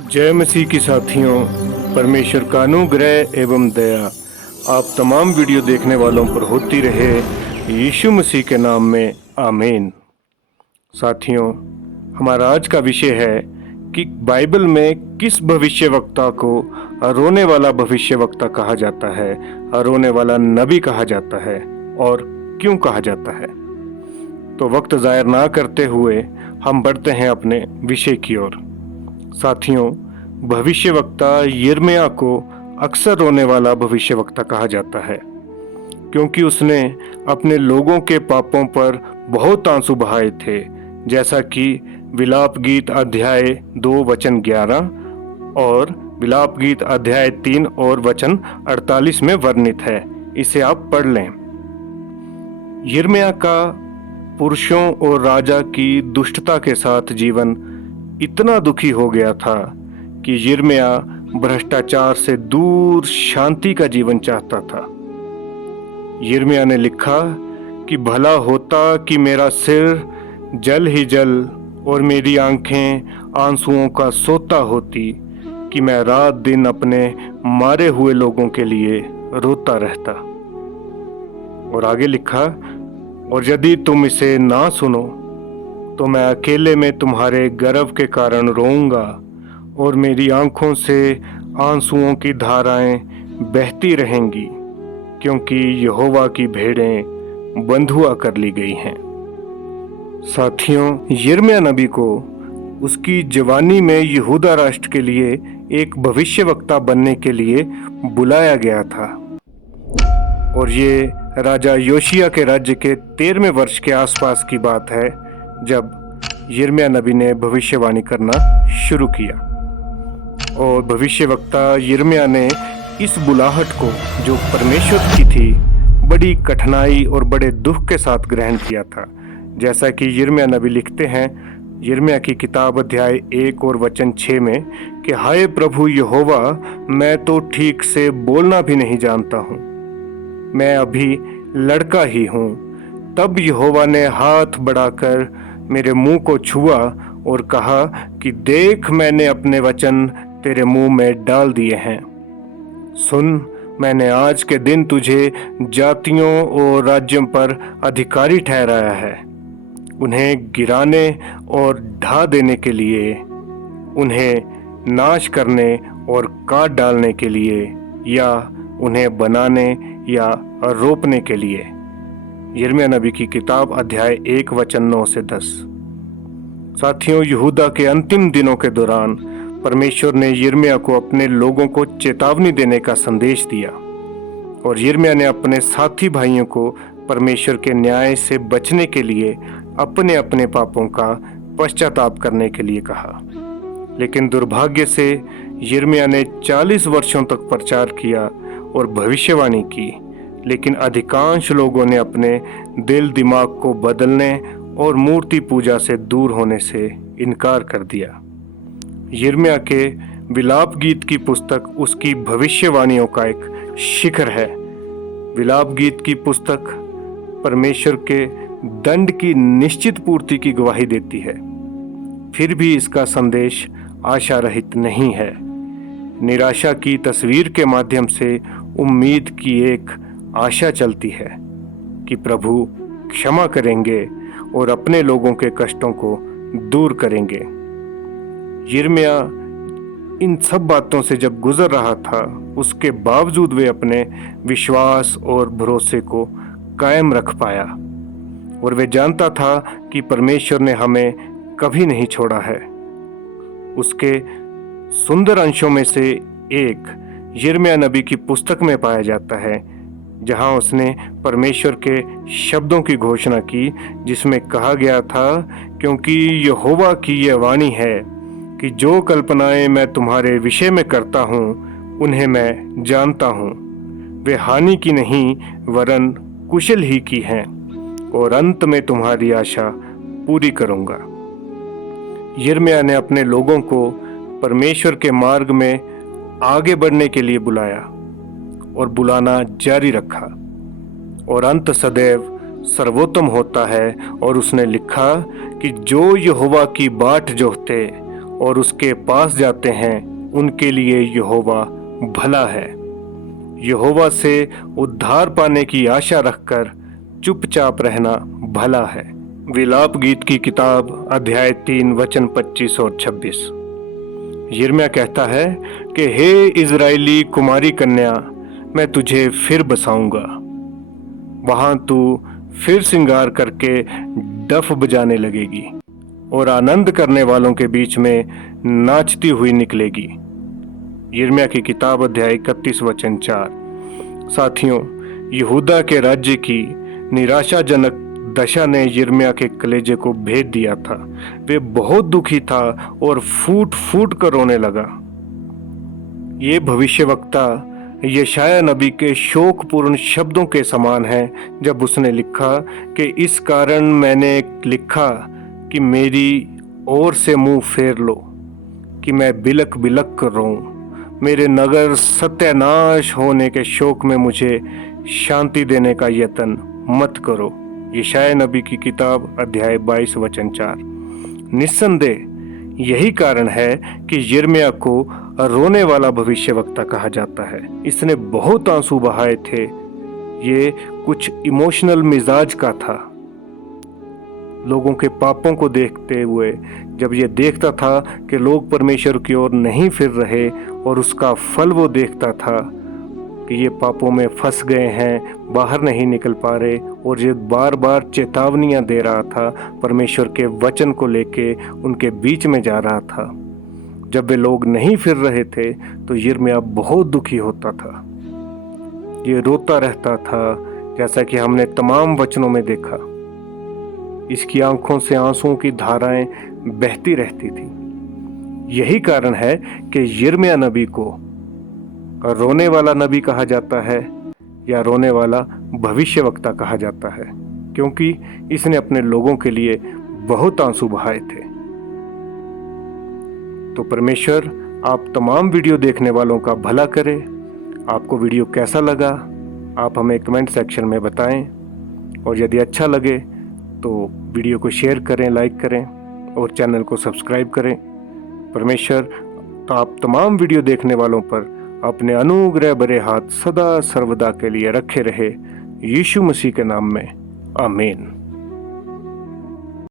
जय मसीह की साथियों, परमेश्वर का अनुग्रह एवं दया आप तमाम वीडियो देखने वालों पर होती रहे, यीशु मसीह के नाम में आमीन। साथियों, हमारा आज का विषय है कि बाइबल में किस भविष्यवक्ता को रोने वाला भविष्यवक्ता कहा जाता है, रोने वाला नबी कहा जाता है और क्यों कहा जाता है। तो वक्त ज़ायर ना करते हुए हम बढ़ते हैं अपने विषय की ओर। साथियों, भविष्यवक्ता यिर्मयाह को अक्सर रोने वाला भविष्यवक्ता कहा जाता है, क्योंकि उसने अपने लोगों के पापों पर बहुत आंसू बहाए थे, जैसा कि विलाप गीत अध्याय 2 वचन 11 और विलाप गीत अध्याय 3 और वचन 48 में वर्णित है। इसे आप पढ़ लें। यिर्मयाह का पुरुषों और राजा की दुष्टता के साथ जीवन इतना दुखी हो गया था कि यिर्मयाह भ्रष्टाचार से दूर शांति का जीवन चाहता था। यिर्मयाह ने लिखा कि भला होता कि मेरा सिर जल ही जल और मेरी आंखें आंसुओं का सोता होती, कि मैं रात दिन अपने मारे हुए लोगों के लिए रोता रहता। और आगे लिखा, और यदि तुम इसे ना सुनो तो मैं अकेले में तुम्हारे गर्व के कारण रोऊंगा और मेरी आंखों से आंसुओं की धाराएं बहती रहेंगी, क्योंकि यहोवा की भेड़ें बंधुआ कर ली गई हैं। साथियों, यिर्मयाह नबी को उसकी जवानी में यहूदा राष्ट्र के लिए एक भविष्यवक्ता बनने के लिए बुलाया गया था, और ये राजा योशिय्याह के राज्य के 13वें वर्ष के आसपास की बात है, जब यिर्मयाह नबी ने भविष्यवाणी करना शुरू किया। और भविष्यवक्ता यिर्मयाह ने इस बुलाहट को, जो परमेश्वर की थी, बड़ी कठिनाई और बड़े दुख के साथ ग्रहण किया था। जैसा कि यिर्मयाह नबी लिखते हैं यिर्मयाह की किताब अध्याय 1 और वचन 6 में कि हाय प्रभु यहोवा, मैं तो ठीक से बोलना भी नहीं जानता हूँ, मैं अभी लड़का ही हूँ। तब यहोवा ने हाथ बढ़ाकर मेरे मुंह को छुआ और कहा कि देख, मैंने अपने वचन तेरे मुंह में डाल दिए हैं। सुन, मैंने आज के दिन तुझे जातियों और राज्यों पर अधिकारी ठहराया है, उन्हें गिराने और ढा देने के लिए, उन्हें नाश करने और काट डालने के लिए, या उन्हें बनाने या रोपने के लिए। यिर्मयाह नबी की किताब अध्याय 1 वचन 9 से 10। साथियों, यहूदा के अंतिम दिनों के दौरान परमेश्वर ने यिर्मयाह को अपने लोगों को चेतावनी देने का संदेश दिया, और यिर्मयाह ने अपने साथी भाइयों को परमेश्वर के न्याय से बचने के लिए अपने अपने पापों का पश्चाताप करने के लिए कहा। लेकिन दुर्भाग्य से यिर्मयाह ने 40 वर्षों तक प्रचार किया और भविष्यवाणी की, लेकिन अधिकांश लोगों ने अपने दिल दिमाग को बदलने और मूर्ति पूजा से दूर होने से इनकार कर दिया। यिर्मयाह के विलाप गीत की पुस्तक उसकी भविष्यवाणियों का एक शिखर है। विलाप गीत की पुस्तक परमेश्वर के दंड की निश्चित पूर्ति की गवाही देती है, फिर भी इसका संदेश आशा रहित नहीं है। निराशा की तस्वीर के माध्यम से उम्मीद की एक आशा चलती है कि प्रभु क्षमा करेंगे और अपने लोगों के कष्टों को दूर करेंगे। यिर्मयाह इन सब बातों से जब गुजर रहा था, उसके बावजूद वे अपने विश्वास और भरोसे को कायम रख पाया, और वे जानता था कि परमेश्वर ने हमें कभी नहीं छोड़ा है। उसके सुंदर अंशों में से एक यिर्मयाह नबी की पुस्तक में पाया जाता है, जहां उसने परमेश्वर के शब्दों की घोषणा की, जिसमें कहा गया था, क्योंकि यहोवा की यह वाणी है कि जो कल्पनाएं मैं तुम्हारे विषय में करता हूँ उन्हें मैं जानता हूँ, वे हानि की नहीं वरन कुशल ही की हैं, और अंत में तुम्हारी आशा पूरी करूँगा। यिर्मयाह ने अपने लोगों को परमेश्वर के मार्ग में आगे बढ़ने के लिए बुलाया और बुलाना जारी रखा, और अंत सदैव सर्वोत्तम होता है। और उसने लिखा कि जो यहोवा की बाट जोहते और उसके पास जाते हैं उनके लिए यहोवा भला है। यहोवा से उद्धार पाने की आशा रखकर चुपचाप रहना भला है। विलाप गीत की किताब अध्याय 3 वचन 25 और 26। यिर्मयाह कहता है कि हे इज़राइली कुमारी कन्या, मैं तुझे फिर बसाऊंगा। वहां तू फिर श्रृंगार करके डफ बजाने लगेगी और आनंद करने वालों के बीच में नाचती हुई निकलेगी। यिर्मयाह की किताब अध्याय 31 वचन 4। साथियों, यहूदा के राज्य की निराशाजनक दशा ने यिर्मयाह के कलेजे को भेद दिया था। वे बहुत दुखी था और फूट फूट कर रोने लगा। ये भविष्यवक्ता यशायाह नबी के शोकपूर्ण शब्दों के समान है जब उसने लिखा कि इस कारण मैंने लिखा कि मेरी ओर से मुंह फेर लो, कि मैं बिलक बिलक कर रोऊं। मेरे नगर सत्यानाश होने के शोक में मुझे शांति देने का यत्न मत करो। यशायाह नबी की किताब अध्याय 22 वचन 4। निस्संदेह यही कारण है कि यिर्मयाह को रोने वाला भविष्यवक्ता कहा जाता है। इसने बहुत आंसू बहाए थे। ये कुछ इमोशनल मिजाज का था। लोगों के पापों को देखते हुए जब ये देखता था कि लोग परमेश्वर की ओर नहीं फिर रहे और उसका फल वो देखता था कि ये पापों में फंस गए हैं, बाहर नहीं निकल पा रहे, और ये बार बार चेतावनियां दे रहा था, परमेश्वर के वचन को लेके उनके बीच में जा रहा था। जब वे लोग नहीं फिर रहे थे तो यिर्मयाह बहुत दुखी होता था। ये रोता रहता था, जैसा कि हमने तमाम वचनों में देखा। इसकी आंखों से आंसुओं की धाराएं बहती रहती थी। यही कारण है कि यिर्मयाह नबी को रोने वाला नबी कहा जाता है या रोने वाला भविष्यवक्ता कहा जाता है, क्योंकि इसने अपने लोगों के लिए बहुत आंसू बहाए थे। तो परमेश्वर आप तमाम वीडियो देखने वालों का भला करे। आपको वीडियो कैसा लगा आप हमें कमेंट सेक्शन में बताएं, और यदि अच्छा लगे तो वीडियो को शेयर करें, लाइक करें और चैनल को सब्सक्राइब करें। परमेश्वर आप तमाम वीडियो देखने वालों पर अपने अनुग्रह भरे हाथ सदा सर्वदा के लिए रखे रहे। यीशु मसीह के नाम में आमीन।